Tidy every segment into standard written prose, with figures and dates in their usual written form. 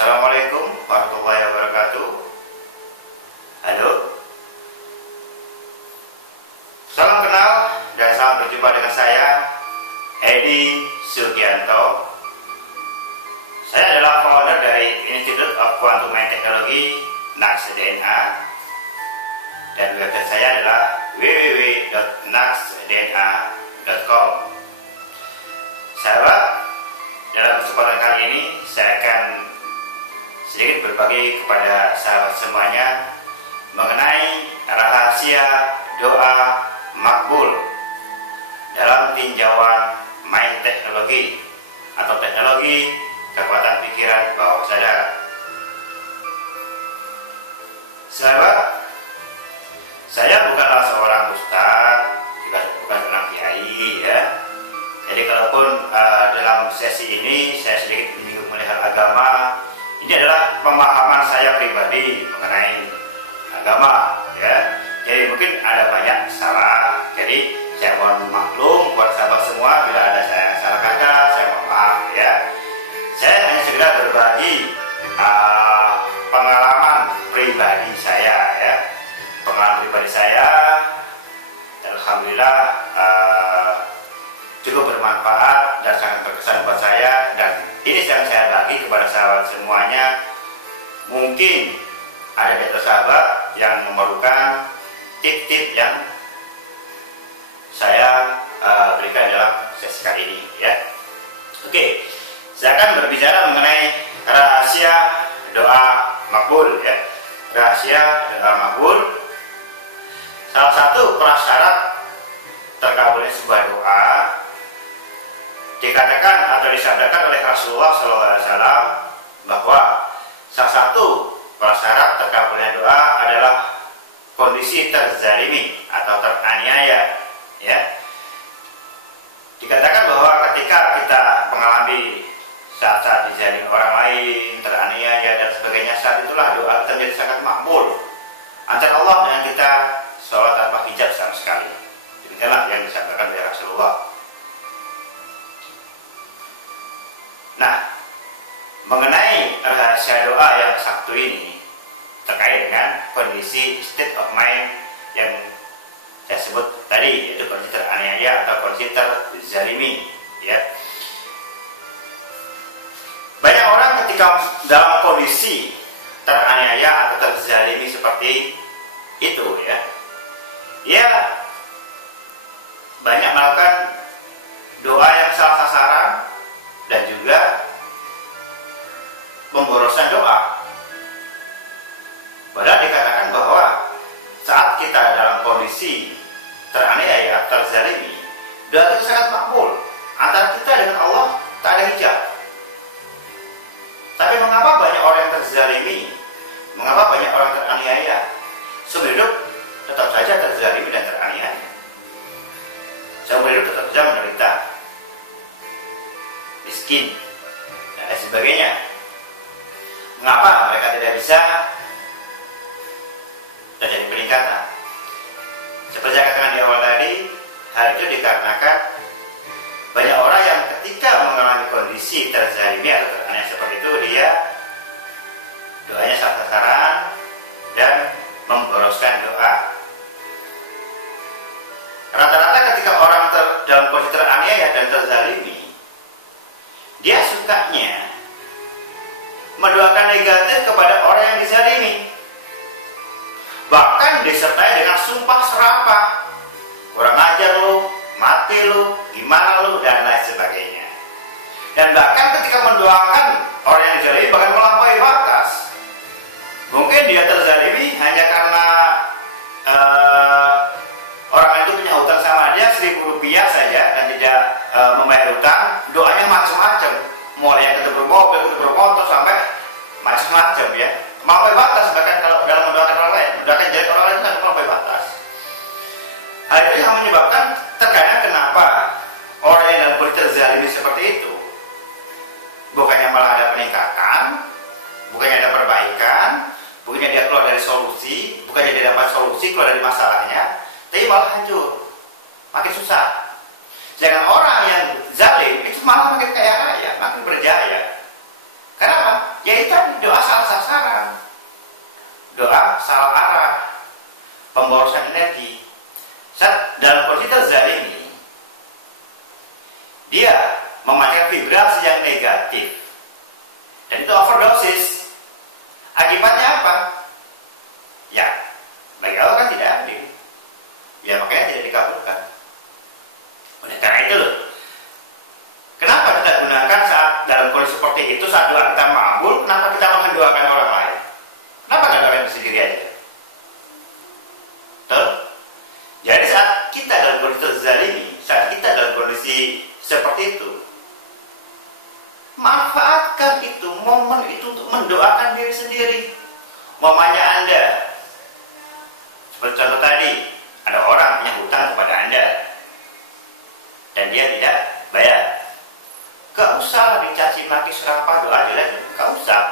Assalamualaikum warahmatullahi wabarakatuh. Halo. Salam kenal dan salam berjumpa dengan saya, Edi Sugianto. Saya adalah founder dari Institute of Quantum and Technology, NAXDNA, dan website saya adalah www.naxdna.com. Sahabat, dalam kesempatan kali ini saya akan sedikit berbagi kepada sahabat semuanya mengenai rahasia doa makbul dalam tinjauan mind teknologi atau teknologi kekuatan pikiran bawah sadar. Sahabat, saya bukanlah seorang ustaz, juga bukan seorang kiai ya. Jadi kalaupun dalam sesi ini saya sedikit menyinggung melihat agama, ini adalah pemahaman saya pribadi mengenai agama ya. Jadi mungkin ada banyak salah. Jadi saya mohon maklum buat sahabat semua bila ada saya yang salah kata, saya mohon maaf ya. Saya hanya sekedar berbagi pengalaman pribadi saya ya. Pengalaman pribadi saya, alhamdulillah cukup bermanfaat dan sangat berkesan buat saya, dan ini yang saya bagi kepada sahabat semuanya. Mungkin ada dari sahabat yang memerlukan tip-tip yang saya berikan dalam sesi kali ini ya. Oke, saya akan berbicara mengenai rahasia doa makbul ya. Rahasia doa makbul, salah satu prasyarat terkabulnya sebuah doa dikatakan atau disabdakan oleh Rasulullah SAW bahwa salah satu prasyarat terkabulnya doa adalah kondisi terzalimi atau teraniaya ya. Dikatakan bahwa ketika kita mengalami saat-saat dizalimi orang lain, teraniaya dan sebagainya, saat itulah doa kita menjadi sangat makbul antara Allah dengan kita sholat tanpa hijab sama sekali. Demikianlah yang disabdakan oleh Rasulullah. Nah, mengenai rahasia doa yang satu ini terkait dengan kondisi state of mind yang saya sebut tadi, yaitu kondisi teraniaya atau kondisi terzalimi ya. Banyak orang ketika dalam kondisi teraniaya atau terzalimi seperti itu ya, dia banyak melakukan doa yang salah sasaran dan juga pemborosan doa. Padahal dikatakan bahwa saat kita dalam kondisi teraniaya, terzalimi, doa itu sangat makbul. Antara kita dengan Allah tak ada hijab. Tapi mengapa banyak orang yang terzalimi? Mengapa banyak orang teraniaya? Seumur hidup tetap saja terzalimi dan teraniaya. Seumur hidup tetap saja menderita, miskin, dan lain sebagainya. Mengapa mereka tidak bisa terjadi peningkatan? Seperti yang katakan di awal tadi, hal itu dikarenakan banyak orang yang ketika mengalami kondisi terzalimi atau teraniaya seperti itu, dia doanya salah sasaran dan memboroskan doa. Rata-rata ketika orang dalam kondisi teraniaya dan terzalimi, dia sukanya mendoakan negatif kepada orang yang dizalimi, bahkan disertai dengan sumpah serapah, kurang ajar lu, mati lu, gimana lu, dan lain sebagainya. Dan bahkan ketika mendoakan orang yang dizalimi bahkan melampaui batas. Mungkin dia terzalimi hanya karena orang itu punya hutang sama dia Rp1.000 saja dan tidak membayar hutang. Doanya macam-macam, mulai yang ketemu mobil, ketemu motor, sampai macam-macam ya. Melampaui batas, bahkan kalau dalam mendoakan orang lain, mendoakan jadi orang lain kan melampaui batas. Hal itu yang menyebabkan terkadang kenapa orang yang dalam kondisi terzalimi seperti itu bukannya malah ada peningkatan, bukannya ada perbaikan, bukannya dia keluar dari solusi, bukannya dia dapat solusi keluar dari masalahnya, tapi malah hancur, makin susah. Jangan orang yang zalim itu malah makin kaya raya, makin berjaya. Kenapa? Ya itu tadi, salah arah, pemborosan energi. Saat dalam kondisi terzalimi, dia memakai vibrasi yang negatif, dan itu overdosis. Akibatnya apa? Ya, bagi Allah kan tidak adil. Ya makanya tidak dikabulkan. Oleh karena itu, kenapa kita gunakan saat dalam kondisi seperti itu, saat doa kita makbul, kenapa kita mendoakan orang lain? Kenapa tidak doakan diri sendiri aja? Betul? Jadi saat kita dalam kondisi terzalimi, saat kita dalam kondisi seperti itu, manfaatkan itu, momen itu untuk mendoakan diri sendiri. Mamanya Anda, seperti contoh tadi, ada orang punya hutang kepada Anda dan dia tidak bayar. Gak usah dicaci maki serapah doa jelek, gak usah.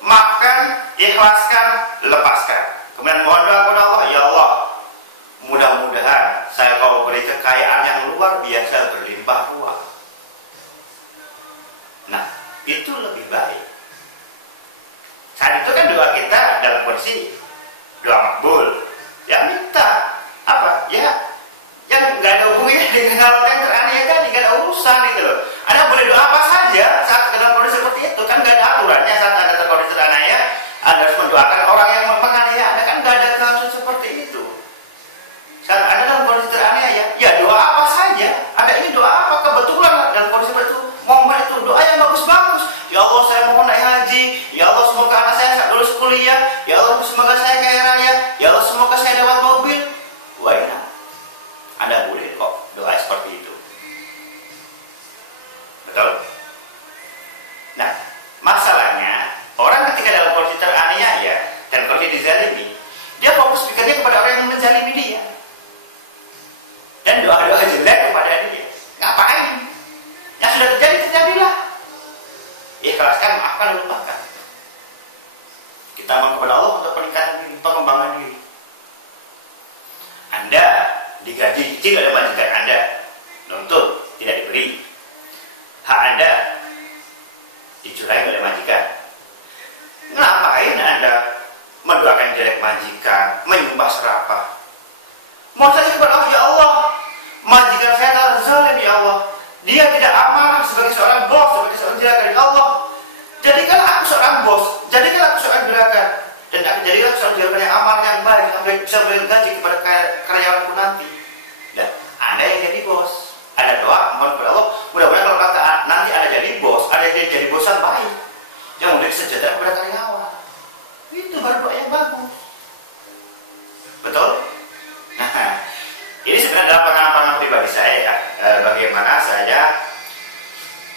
Makan, ikhlaskan, lepaskan. Kemudian mohon doa kepada Allah, ya Allah, mudah-mudahan saya kau beri kekayaan yang luar biasa berlimpah ruah. Nah, itu lebih baik. Saat itu kan doa kita dalam kondisi doa makbul. Ya minta apa? Ya yang nggak ada hubungannya dengan hal yang teraniaya tadi, nggak ada urusan gitu loh. Anda boleh doa apa saja saat dalam kondisi seperti itu, kan nggak ada aturannya. Saat Anda terkondisi teraniaya, Anda harus mendoakan orang yang menganiaya Anda, kan nggak ada keharusan seperti itu. Saat Anda dalam kondisi teraniaya, ya doa apa saja. Anda ini doa apa? Kebetulan dalam kondisi seperti itu, momen itu doa yang bagus-bagus. Ya Allah, saya mohon naik haji. Ya Allah, semoga anak saya nggak lulus kuliah. Ya Allah, semoga saya kaya raya. Ya Allah, semoga saya dapat mobil. Wah, enak. Anda boleh kok doa seperti itu. Betul? Nah, masalahnya orang ketika dalam kondisi teraniaya dan kondisi dizalimi, dia fokus pikirnya kepada orang yang menzalimi dia dan doa-doa jelek kepada dia. Ngapain? Yang sudah terjadi, terjadilah. Ikhlaskan, maafkan, lupakan. Kita mohon kepada Allah untuk peningkatan diri, pengembangan diri. Anda digaji kecil oleh majikan Anda, nuntut tidak diberi. Hak Anda dicurangi oleh majikan. Ngapain Anda mendoakan jelek majikan, menyumpah serapah? Mohon saja kepada Allah, ya Allah, majikan saya telah zalim, ya Allah. Dia tidak amanah sebagai seorang bos, sebagai seorang juragan, ya Allah. Jadikan aku seorang bos, jadikan aku seorang juragan, dan jadikan aku seorang juragan yang amanah, yang baik, yang bisa memberikan gaji kepada karyawanku nanti. Dan Anda yang jadi bos, Anda doa, mohon kepada Allah, mudah-mudahan kalau kata nanti Anda jadi bos, Anda jadi bosan baik, yang memberi kesejahteraan kepada karyawan. Itu baru doa yang bagus. Betul? Nah, ini sebenarnya adalah pengalaman pribadi saya ya, bagaimana saya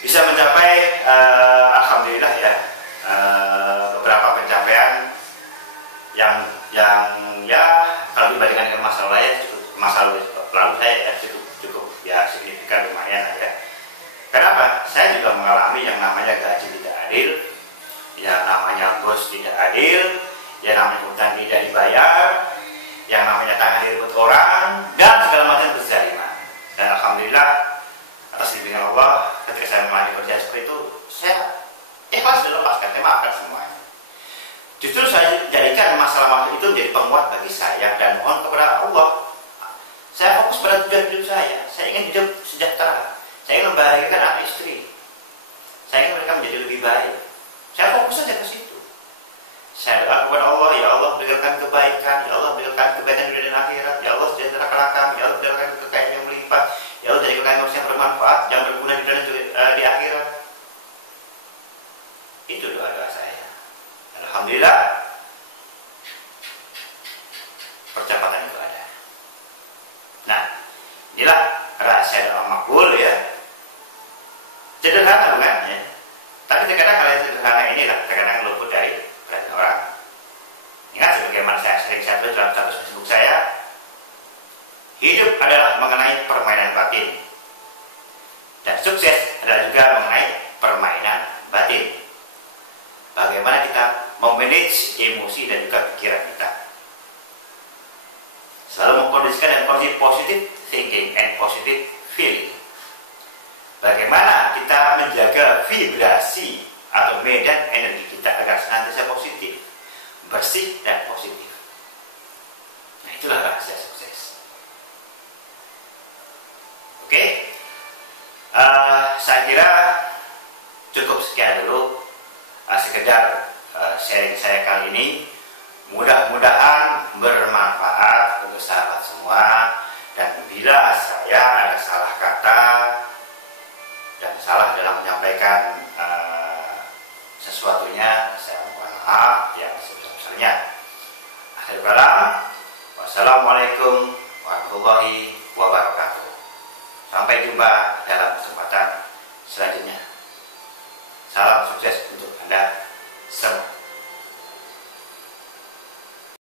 bisa mencapai alhamdulillah ya beberapa pencapaian yang ya kalau dibandingkan dengan masa lalu saya ya, cukup ya signifikan, lumayan ya. Kenapa? Saya juga mengalami yang namanya gaji tidak adil, yang namanya bos tidak adil, yang namanya hutang tidak dibayar, yang namanya tangan direbut orang, dan segala macam kezaliman. Dan alhamdulillah atas bimbingan Allah, ketika saya mulai kerja seperti itu, saya ikhlas dilepaskan, saya maafkan semuanya. Justru saya jadikan masalah-masalah itu menjadi penguat bagi saya dan mohon kepada Allah. Saya fokus pada tujuan hidup saya. Saya ingin hidup sejahtera. Saya ingin membahagiakan anak istri. Saya ingin mereka menjadi lebih baik. Saya fokus saja ke situ. Saya doa kepada Allah, ya Allah berikan kebaikan, ya Allah berikan kebaikan dunia dan akhirat, ya Allah sejahterakan kami, ya Allah berikan kekayaan yang melimpah, ya Allah jadikan kami manusia yang bermanfaat, yang berguna di dunia dan di akhirat. Itu doa-doa saya. Alhamdulillah percepatan itu ada. Nah, inilah rahasia doa makbul ya. Sederhana bukan ya? Tapi terkadang hal yang sederhana inilah terkadang luput dari perhatian orang. Ingat sebagaimana saya sering tulis dalam status Facebook saya, hidup adalah mengenai permainan batin, dan sukses adalah juga mengenai permainan batin. Bagaimana kita memanage emosi dan juga pikiran kita. Selalu mengkondisikan dan kondisi positive thinking and positive feeling. Bagaimana kita menjaga vibrasi atau medan energi kita agar senantiasa positif. bersih dan positif. Nah, itulah rahasia sukses. Oke, saya kira cukup sekian dulu sekedar sharing saya kali ini. Mudah-mudahan bermanfaat untuk sahabat semua, dan bila saya ada salah kata dan salah dalam menyampaikan sesuatunya, saya mohon maaf yang sebesar-besarnya. Akhir kalam, wassalamualaikum warahmatullahi wabarakatuh. Sampai jumpa dalam kesempatan selanjutnya.